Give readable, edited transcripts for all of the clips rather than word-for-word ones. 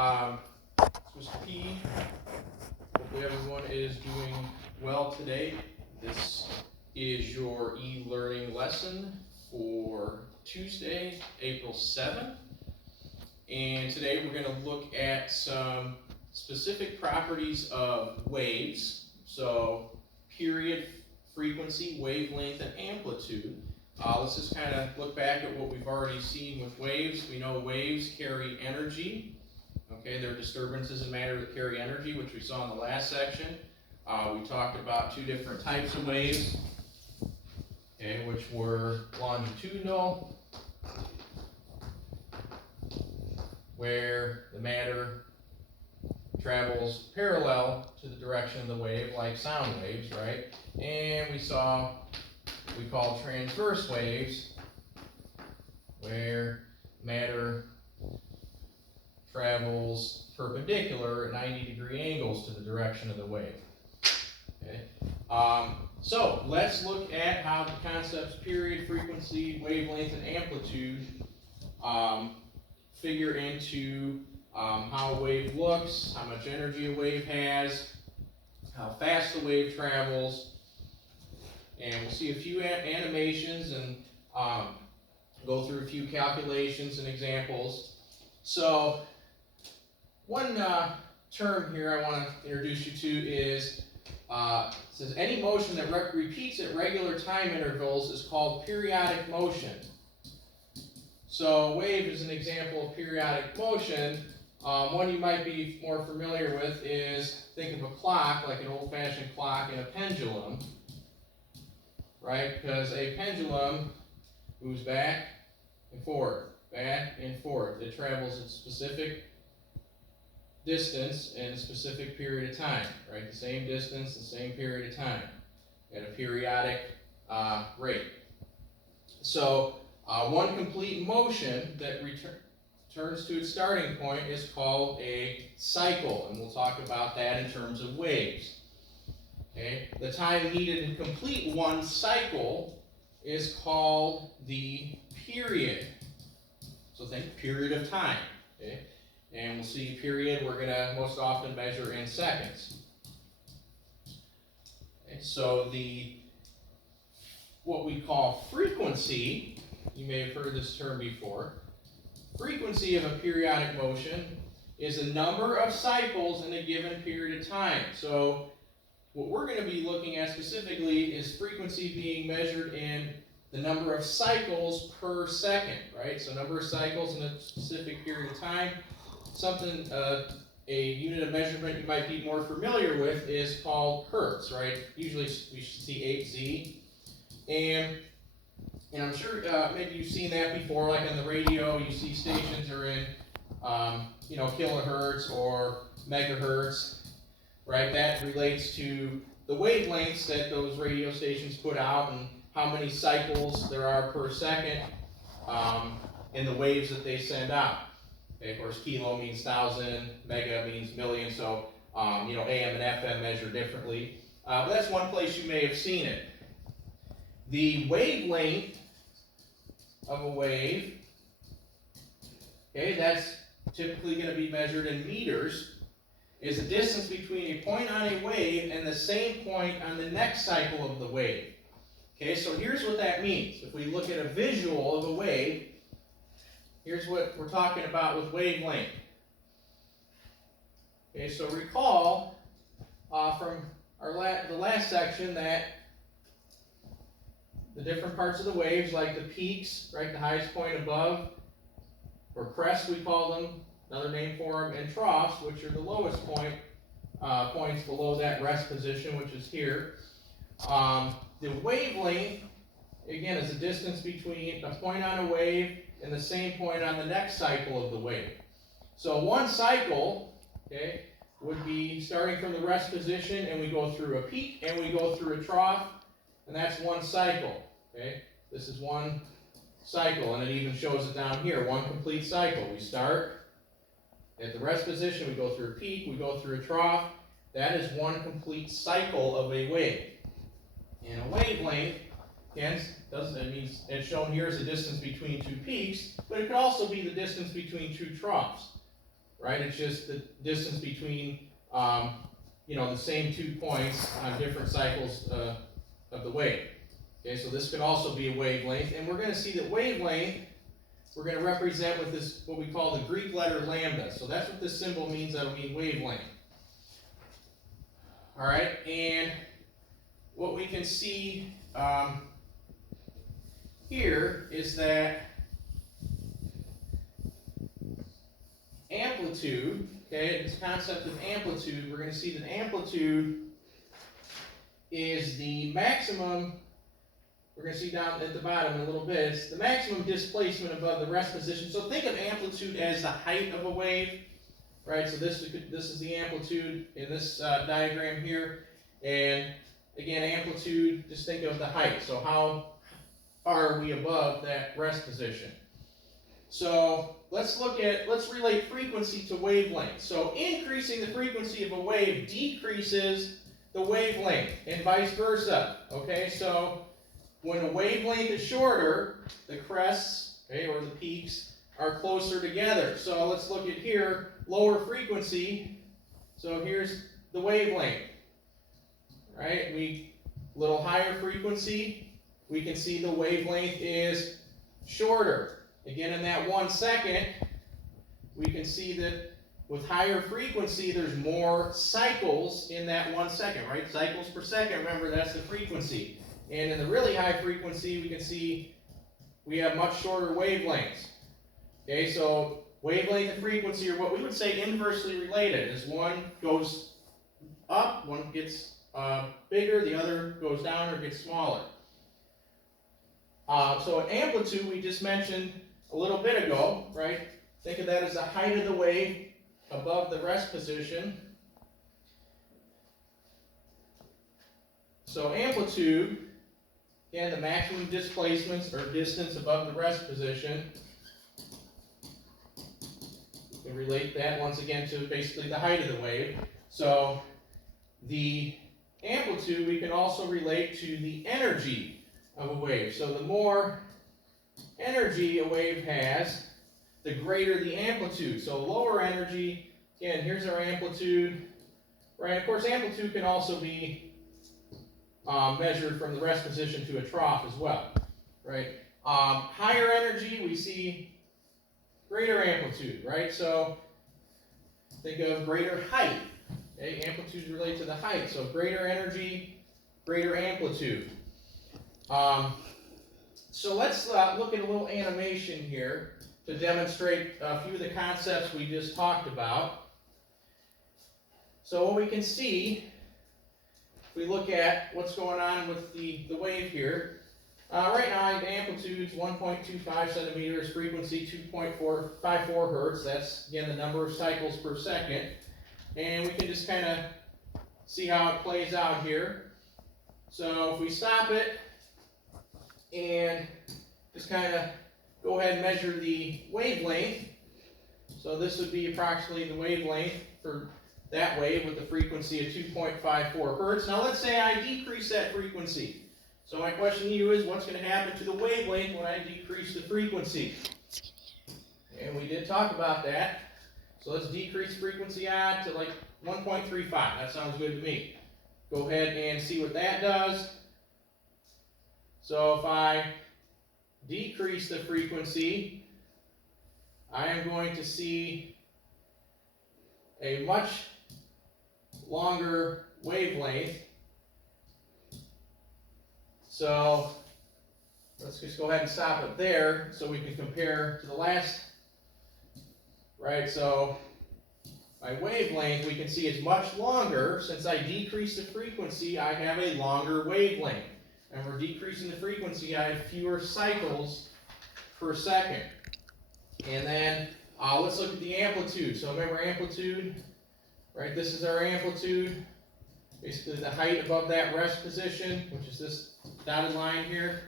Mr. P. Hopefully everyone is doing well today. This is your e-learning lesson for Tuesday, April 7th. And today we're going to look at some specific properties of waves. So period, frequency, wavelength, and amplitude. Let's just kind of look back at what we've already seen with waves. We know waves carry energy. Okay, they're disturbances in matter that carry energy, which we saw in the last section. We talked about two different types of waves, okay, which were longitudinal, where the matter travels parallel to the direction of the wave, like sound waves, right? And we saw what we call transverse waves, where matter travels perpendicular at 90-degree angles to the direction of the wave. Okay. So let's look at how the concepts period, frequency, wavelength, and amplitude figure into how a wave looks, how much energy a wave has, how fast the wave travels, and we'll see a few animations and go through a few calculations and examples. So one term here I want to introduce you to is, says any motion that repeats at regular time intervals is called periodic motion. So a wave is an example of periodic motion. One you might be more familiar with is, think of a clock, like an old-fashioned clock, and a pendulum, right? Because a pendulum moves back and forth, back and forth. It travels a specific distance in a specific period of time, right? The same distance, the same period of time, at a periodic rate. So one complete motion that returns to its starting point is called a cycle, and we'll talk about that in terms of waves. Okay? The time needed to complete one cycle is called the period. So think period of time. Okay? And we'll see period we're going to most often measure in seconds. Okay, so what we call frequency, you may have heard this term before. Frequency of a periodic motion is the number of cycles in a given period of time. So what we're going to be looking at specifically is frequency being measured in the number of cycles per second, right? So number of cycles in a specific period of time. Something, a unit of measurement you might be more familiar with is called hertz, right? Usually we see 8Z. And I'm sure maybe you've seen that before, like on the radio, you see stations are in, kilohertz or megahertz, right? That relates to the wavelengths that those radio stations put out and how many cycles there are per second in the waves that they send out. Okay, of course, kilo means 1,000, mega means million, so AM and FM measure differently. But that's one place you may have seen it. The wavelength of a wave, okay, that's typically going to be measured in meters, is the distance between a point on a wave and the same point on the next cycle of the wave. Okay, so here's what that means. If we look at a visual of a wave, here's what we're talking about with wavelength. Okay, so recall from the last section that the different parts of the waves, like the peaks, right, the highest point above, or crests we call them, another name for them, and troughs, which are the lowest points below that rest position, which is here. The wavelength, again, is the distance between a point on a wave and the same point on the next cycle of the wave. So one cycle, okay, would be starting from the rest position, and we go through a peak and we go through a trough, and that's one cycle. Okay, this is one cycle, and it even shows it down here, one complete cycle. We start at the rest position, we go through a peak, we go through a trough. That is one complete cycle of a wave. And a wavelength, again, it's shown here as the distance between two peaks, but it could also be the distance between two troughs. right? It's just the distance between, the same 2 points on different cycles of the wave. Okay, so this could also be a wavelength, and we're going to see that wavelength, we're going to represent with this, what we call the Greek letter lambda. So that's what this symbol means, that'll mean wavelength. All right, and what we can see here is that amplitude, okay, this concept of amplitude, we're going to see that amplitude is the maximum, we're going to see down at the bottom in a little bit, it's the maximum displacement above the rest position. So think of amplitude as the height of a wave, right? So this is the amplitude in this diagram here, and again, amplitude, just think of the height. So how far are we above that rest position? So let's relate frequency to wavelength. So increasing the frequency of a wave decreases the wavelength, and vice versa. Okay, so when a wavelength is shorter, the crests, okay, or the peaks, are closer together. So let's look at here, lower frequency. So here's the wavelength, right? Little higher frequency, we can see the wavelength is shorter. Again, in that 1 second, we can see that with higher frequency, there's more cycles in that 1 second, right? Cycles per second, remember, that's the frequency. And in the really high frequency, we can see we have much shorter wavelengths. Okay, so wavelength and frequency are what we would say inversely related. As one goes up, one gets bigger, the other goes down or gets smaller. So an amplitude we just mentioned a little bit ago, right? Think of that as the height of the wave above the rest position. So amplitude, again, the maximum displacements or distance above the rest position. We can relate that once again to basically the height of the wave. So the amplitude we can also relate to the energy of a wave. So the more energy a wave has, the greater the amplitude. So lower energy, again, here's our amplitude, right? Of course, amplitude can also be measured from the rest position to a trough as well, right? Higher energy, we see greater amplitude, right? So think of greater height. Okay, amplitudes relate to the height, so greater energy, greater amplitude. So let's look at a little animation here to demonstrate a few of the concepts we just talked about. So what we can see, if we look at what's going on with the wave here, right now the amplitude is 1.25 centimeters, frequency 2.454 hertz. That's, again, the number of cycles per second. And we can just kind of see how it plays out here. So if we stop it and just kind of go ahead and measure the wavelength. So this would be approximately the wavelength for that wave with the frequency of 2.54 hertz. Now let's say I decrease that frequency. So my question to you is, what's going to happen to the wavelength when I decrease the frequency? And we did talk about that. So let's decrease frequency on to like 1.35. That sounds good to me. Go ahead and see what that does. So if I decrease the frequency, I am going to see a much longer wavelength. So let's just go ahead and stop it there so we can compare to the last, right? So my wavelength, we can see is much longer. Since I decrease the frequency, I have a longer wavelength. And we're decreasing the frequency, I have fewer cycles per second. And then let's look at the amplitude. So remember amplitude, right? This is our amplitude, basically the height above that rest position, which is this dotted line here.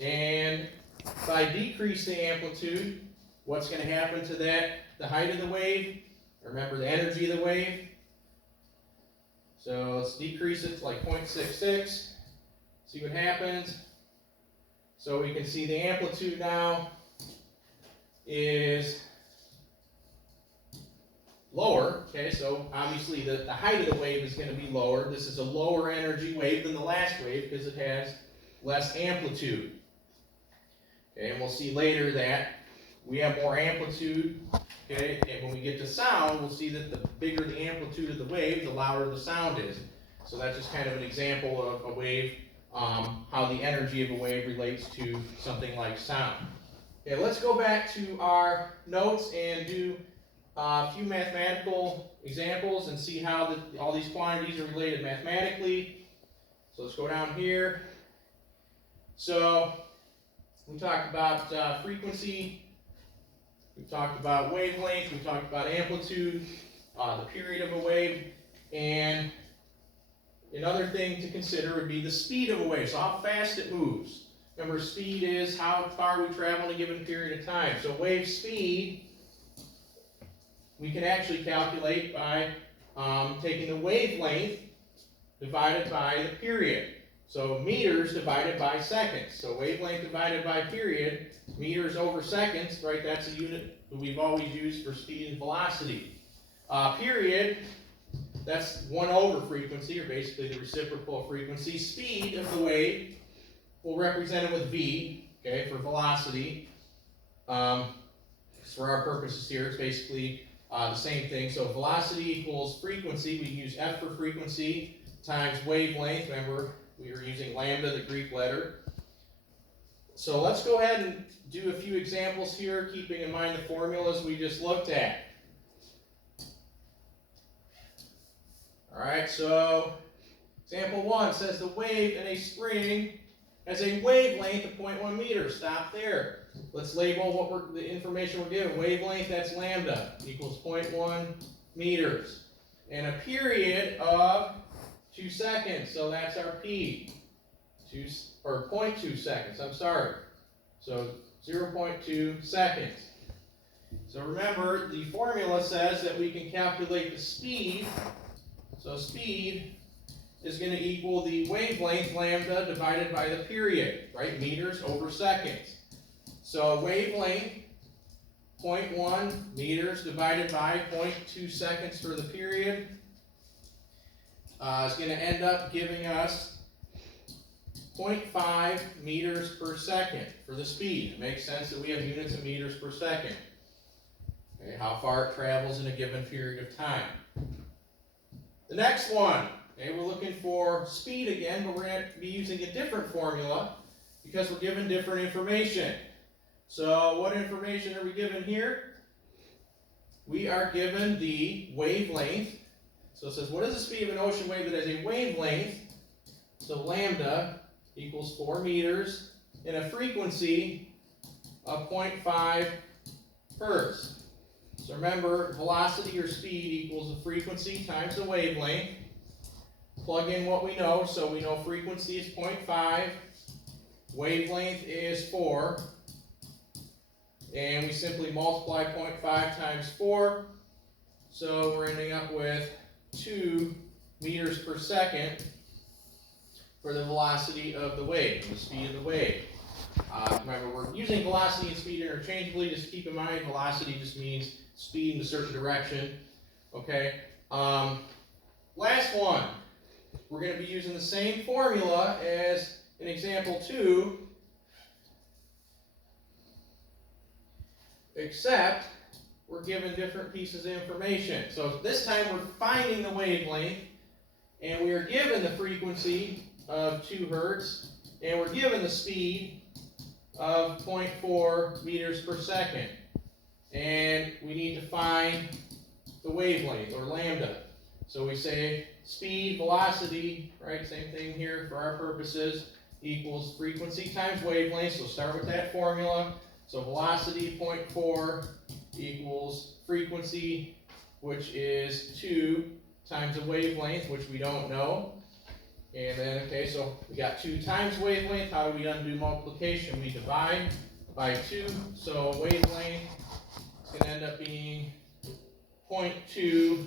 And if I decrease the amplitude, what's going to happen to that? The height of the wave, remember the energy of the wave. So let's decrease it to like 0.66. See what happens. So we can see the amplitude now is lower, okay, so obviously the height of the wave is going to be lower. This is a lower energy wave than the last wave because it has less amplitude. Okay, and we'll see later that we have more amplitude, okay, and when we get to sound, we'll see that the bigger the amplitude of the wave, the louder the sound is. So that's just kind of an example of a wave, how the energy of a wave relates to something like sound. Okay, let's go back to our notes and do a few mathematical examples and see how all these quantities are related mathematically. So let's go down here. So we talked about frequency, we talked about wavelength, we talked about amplitude, the period of a wave, and another thing to consider would be the speed of a wave, so how fast it moves. Remember, speed is how far we travel in a given period of time. So wave speed, we can actually calculate by taking the wavelength divided by the period. So meters divided by seconds. So wavelength divided by period, meters over seconds, right? That's a unit that we've always used for speed and velocity. Period, that's 1 over frequency, or basically the reciprocal of frequency. Speed of the wave, we'll represent it with v, okay, for velocity. For our purposes here, it's basically the same thing. So velocity equals frequency. We can use f for frequency times wavelength. Remember, we were using lambda, the Greek letter. So let's go ahead and do a few examples here, keeping in mind the formulas we just looked at. All right, so example 1 says the wave in a spring has a wavelength of 0.1 meters. Stop there. Let's label what the information we're given. Wavelength, that's lambda, equals 0.1 meters. And a period of 2 seconds, so that's our P. 0.2 seconds, I'm sorry. So 0.2 seconds. So remember, the formula says that we can calculate the speed. So speed is going to equal the wavelength, lambda, divided by the period, right? Meters over seconds. So wavelength, 0.1 meters divided by 0.2 seconds for the period is going to end up giving us 0.5 meters per second for the speed. It makes sense that we have units of meters per second. Okay, how far it travels in a given period of time. The next one, okay, we're looking for speed again, but we're going to be using a different formula because we're given different information. So what information are we given here? We are given the wavelength. So it says, what is the speed of an ocean wave that has a wavelength? So lambda equals 4 meters and a frequency of 0.5 hertz. So remember, velocity or speed equals the frequency times the wavelength. Plug in what we know. So we know frequency is 0.5, wavelength is 4, and we simply multiply 0.5 times 4. So we're ending up with 2 meters per second for the velocity of the wave, the speed of the wave. Remember, we're using velocity and speed interchangeably. Just keep in mind, velocity just means speed in a certain direction. Okay. Last one. We're going to be using the same formula as in example 2, except we're given different pieces of information. So this time we're finding the wavelength, and we are given the frequency of 2 hertz, and we're given the speed of 0.4 meters per second. And we need to find the wavelength, or lambda. So we say speed, velocity, right, same thing here for our purposes, equals frequency times wavelength. So start with that formula. So velocity, 0.4, equals frequency, which is 2, times the wavelength, which we don't know. And then, okay, so we got 2 times wavelength. How do we undo multiplication? We divide by 2. So wavelength is going to end up being 0.2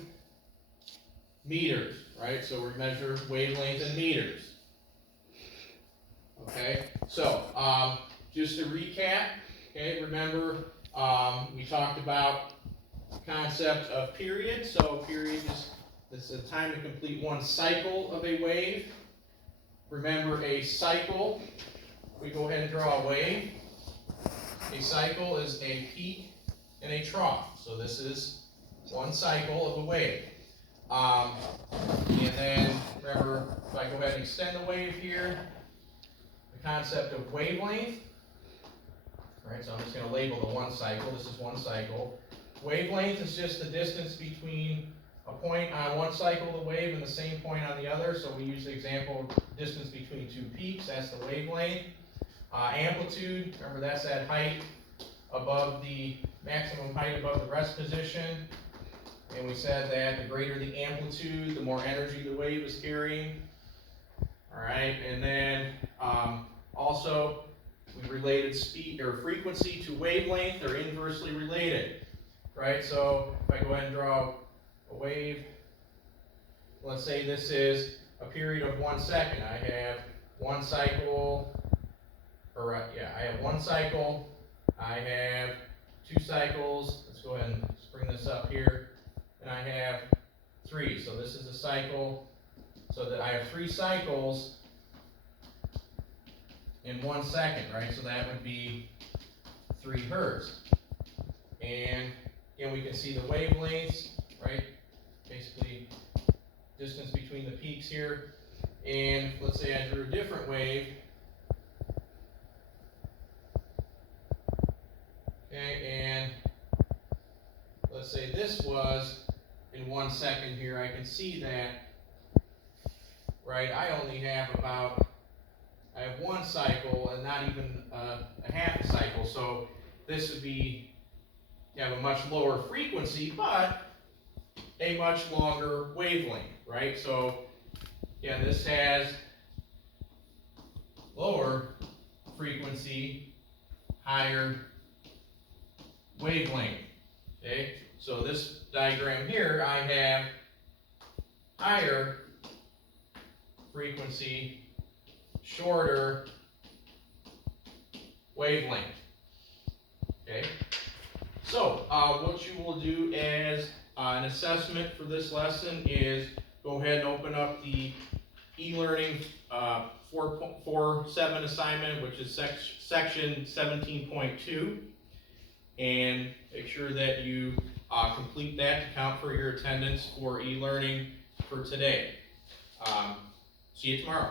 meters, right? So we measure wavelength in meters. Okay, so just to recap, okay, remember we talked about concept of period. So period is the time to complete one cycle of a wave. Remember, a cycle, we go ahead and draw a wave. A cycle is a peak and a trough. So this is one cycle of a wave. And then remember, if I go ahead and extend the wave here, the concept of wavelength. All right, so I'm just going to label the one cycle. This is one cycle. Wavelength is just the distance between a point on one cycle of the wave and the same point on the other. So we use the example of distance between two peaks. That's the wavelength. Amplitude, remember that's that height above the maximum height above the rest position. And we said that the greater the amplitude, the more energy the wave is carrying. All right, and then also we related speed or frequency to wavelength. They're inversely related, right? So if I go ahead and draw a wave, let's say this is a period of 1 second. I have one cycle, I have one cycle. I have two cycles. Let's go ahead and bring this up here. And I have 3. So this is a cycle. So that I have 3 cycles in 1 second, right? So that would be 3 hertz. And again, we can see the wavelengths, right? Basically, distance between the peaks here. And let's say I drew a different wave. Okay, and let's say this was in 1 second here. I can see that, right, I only have I have one cycle and not even a half a cycle. So this would be, you have a much lower frequency, but a much longer wavelength, right? So yeah, this has lower frequency, higher wavelength. Okay, so this diagram here, I have higher frequency, shorter wavelength. Okay, so what you will do as an assessment for this lesson is go ahead and open up the e-learning 4.47 assignment, which is section 17.2, and make sure that you complete that to count for your attendance for e-learning for today. See you tomorrow.